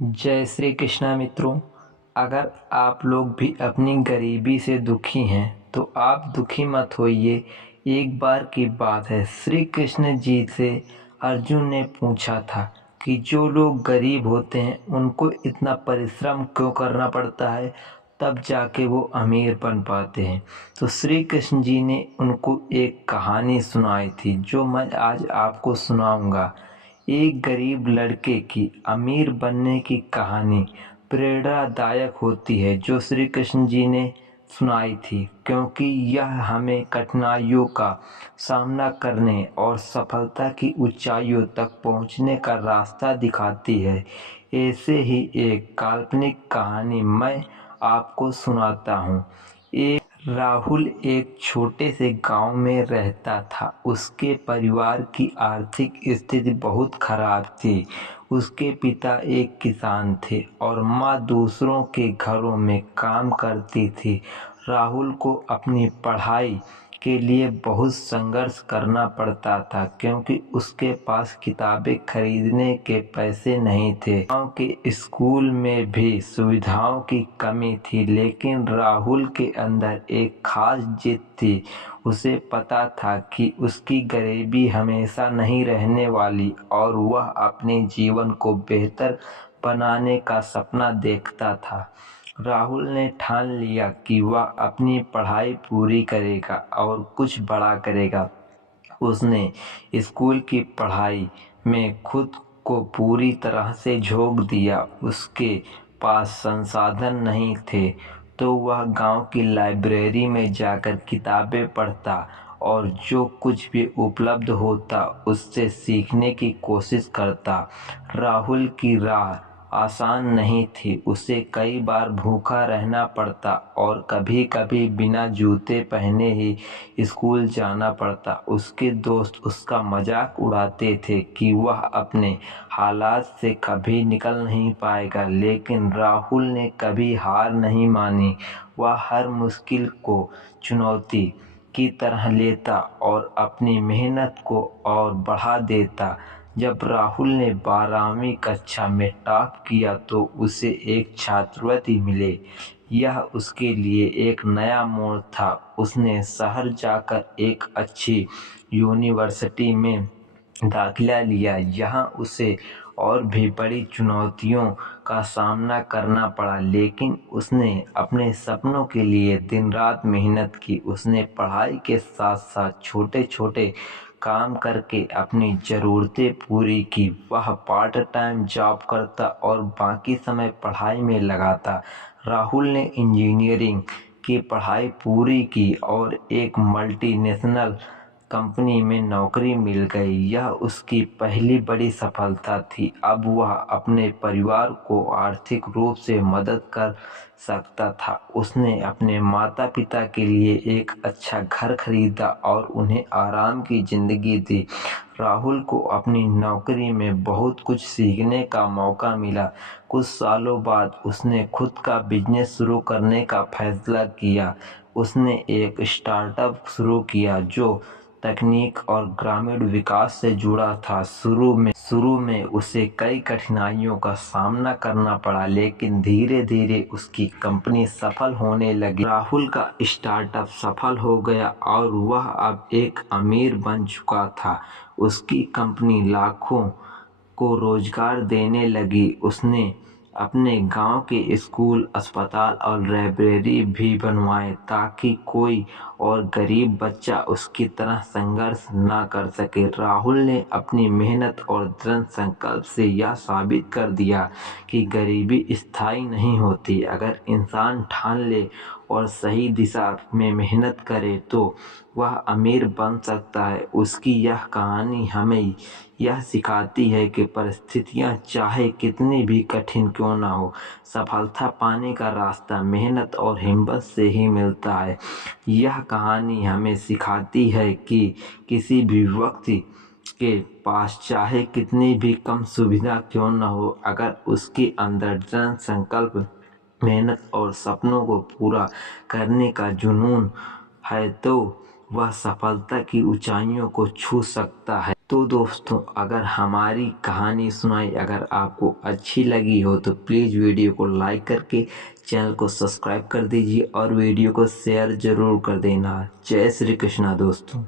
जय श्री कृष्णा मित्रों। अगर आप लोग भी अपनी गरीबी से दुखी हैं तो आप दुखी मत होइए। एक बार की बात है, श्री कृष्ण जी से अर्जुन ने पूछा था कि जो लोग गरीब होते हैं उनको इतना परिश्रम क्यों करना पड़ता है, तब जाके वो अमीर बन पाते हैं। तो श्री कृष्ण जी ने उनको एक कहानी सुनाई थी जो मैं आज आपको सुनाऊंगा। एक गरीब लड़के की अमीर बनने की कहानी प्रेरणादायक होती है जो श्री कृष्ण जी ने सुनाई थी, क्योंकि यह हमें कठिनाइयों का सामना करने और सफलता की ऊंचाइयों तक पहुंचने का रास्ता दिखाती है। ऐसे ही एक काल्पनिक कहानी मैं आपको सुनाता हूँ। राहुल एक छोटे से गांव में रहता था। उसके परिवार की आर्थिक स्थिति बहुत खराब थी। उसके पिता एक किसान थे और माँ दूसरों के घरों में काम करती थी। राहुल को अपनी पढ़ाई के लिए बहुत संघर्ष करना पड़ता था, क्योंकि उसके पास किताबें खरीदने के पैसे नहीं थे। गांव के स्कूल में भी सुविधाओं की कमी थी, लेकिन राहुल के अंदर एक खास जिद थी। उसे पता था कि उसकी गरीबी हमेशा नहीं रहने वाली और वह अपने जीवन को बेहतर बनाने का सपना देखता था। राहुल ने ठान लिया कि वह अपनी पढ़ाई पूरी करेगा और कुछ बड़ा करेगा। उसने स्कूल की पढ़ाई में खुद को पूरी तरह से झोंक दिया। उसके पास संसाधन नहीं थे तो वह गांव की लाइब्रेरी में जाकर किताबें पढ़ता और जो कुछ भी उपलब्ध होता उससे सीखने की कोशिश करता। राहुल की राह आसान नहीं थी। उसे कई बार भूखा रहना पड़ता और कभी-कभी बिना जूते पहने ही स्कूल जाना पड़ता। उसके दोस्त उसका मजाक उड़ाते थे कि वह अपने हालात से कभी निकल नहीं पाएगा, लेकिन राहुल ने कभी हार नहीं मानी। वह हर मुश्किल को चुनौती की तरह लेता और अपनी मेहनत को और बढ़ा देता। जब राहुल ने 12वीं कक्षा में टॉप किया तो उसे एक छात्रवृत्ति मिले। यह उसके लिए एक नया मोड़ था। उसने शहर जाकर एक अच्छी यूनिवर्सिटी में दाखिला लिया। यहाँ उसे और भी बड़ी चुनौतियों का सामना करना पड़ा, लेकिन उसने अपने सपनों के लिए दिन रात मेहनत की। उसने पढ़ाई के साथ साथ छोटे छोटे काम करके अपनी ज़रूरतें पूरी की। वह पार्ट टाइम जॉब करता और बाकी समय पढ़ाई में लगाता। राहुल ने इंजीनियरिंग की पढ़ाई पूरी की और एक मल्टीनेशनल कंपनी में नौकरी मिल गई। यह उसकी पहली बड़ी सफलता थी। अब वह अपने परिवार को आर्थिक रूप से मदद कर सकता था। उसने अपने माता पिता के लिए एक अच्छा घर खरीदा और उन्हें आराम की जिंदगी दी। राहुल को अपनी नौकरी में बहुत कुछ सीखने का मौका मिला। कुछ सालों बाद उसने खुद का बिजनेस शुरू करने का फैसला किया। उसने एक स्टार्टअप शुरू किया जो तकनीक और ग्रामीण विकास से जुड़ा था। शुरू में उसे कई कठिनाइयों का सामना करना पड़ा, लेकिन धीरे धीरे उसकी कंपनी सफल होने लगी। राहुल का स्टार्टअप सफल हो गया और वह अब एक अमीर बन चुका था। उसकी कंपनी लाखों को रोजगार देने लगी। उसने अपने गांव के स्कूल, अस्पताल और लाइब्रेरी भी बनवाए ताकि कोई और गरीब बच्चा उसकी तरह संघर्ष ना कर सके। राहुल ने अपनी मेहनत और दृढ़ संकल्प से यह साबित कर दिया कि गरीबी स्थायी नहीं होती। अगर इंसान ठान ले और सही दिशा में मेहनत करे तो वह अमीर बन सकता है। उसकी यह कहानी हमें यह सिखाती है कि परिस्थितियां चाहे कितनी भी कठिन क्यों ना हो, सफलता पाने का रास्ता मेहनत और हिम्मत से ही मिलता है। यह कहानी हमें सिखाती है कि किसी भी व्यक्ति के पास चाहे कितनी भी कम सुविधा क्यों न हो, अगर उसके अंदर दृढ़ संकल्प, मेहनत और सपनों को पूरा करने का जुनून है तो वह सफलता की ऊंचाइयों को छू सकता है। तो दोस्तों, अगर हमारी कहानी सुनाई अगर आपको अच्छी लगी हो तो प्लीज़ वीडियो को लाइक करके चैनल को सब्सक्राइब कर दीजिए और वीडियो को शेयर ज़रूर कर देना। जय श्री कृष्णा दोस्तों।